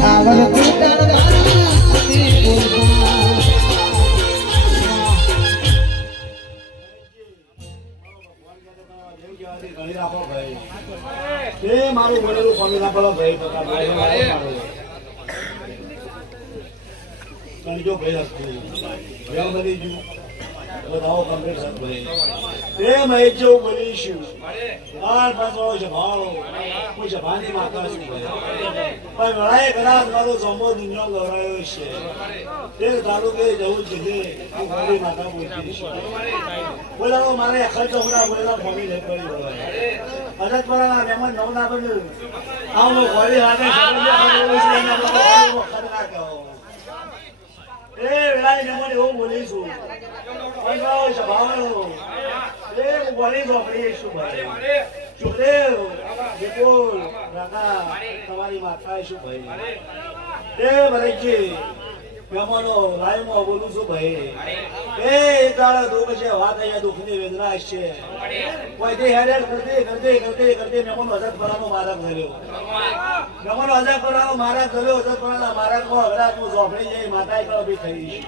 આવર કુટાર મારું બોલેલું સ્વામી ના પડો ભાઈ જો ભાઈ હતું બધી જુ બધાઓ કમ્પ્લીટ સર ભાઈ એ મેં જેવું બોલીશું બાર પાછો છે ભાળો કોઈ છે ભાની માતા છે પણ વળાએ કદાચ મારો સમો દુનિયા ગવરાયો છે એ તાલુકે જવું છે જે ભાની માતા બોલતી છે બોલાવો મારે ખર્ચો ઉડા બોલેલા ભમી નહીં પડી બોલાય અજત પરાના મહેમાન નવ ના બન્યું આવો ઘોડી હાથે એ વેળાની મહેમાન એવું બોલીશું પંજાઓ છે ભાવનો એ બોલી ચોપડી શું ભાઈ સુખદેવ વિપુલ રાધા તમારી માતા શું ભાઈ એ ભરતજી મહેમાનો લાઈમાં બોલું છું ભાઈ એ તારા દુઃખ છે વાત અહીંયા દુઃખની વેદના છે કોઈ દે હેડેડ કરતે મહેમાનો અજત પરાનો મારક કર્યો મહેમાનો અજત પરાનો મારક કર્યો અજત પરાના મારકમાં અગડાક હું ઝોપડી જઈ માતા કળબી થઈ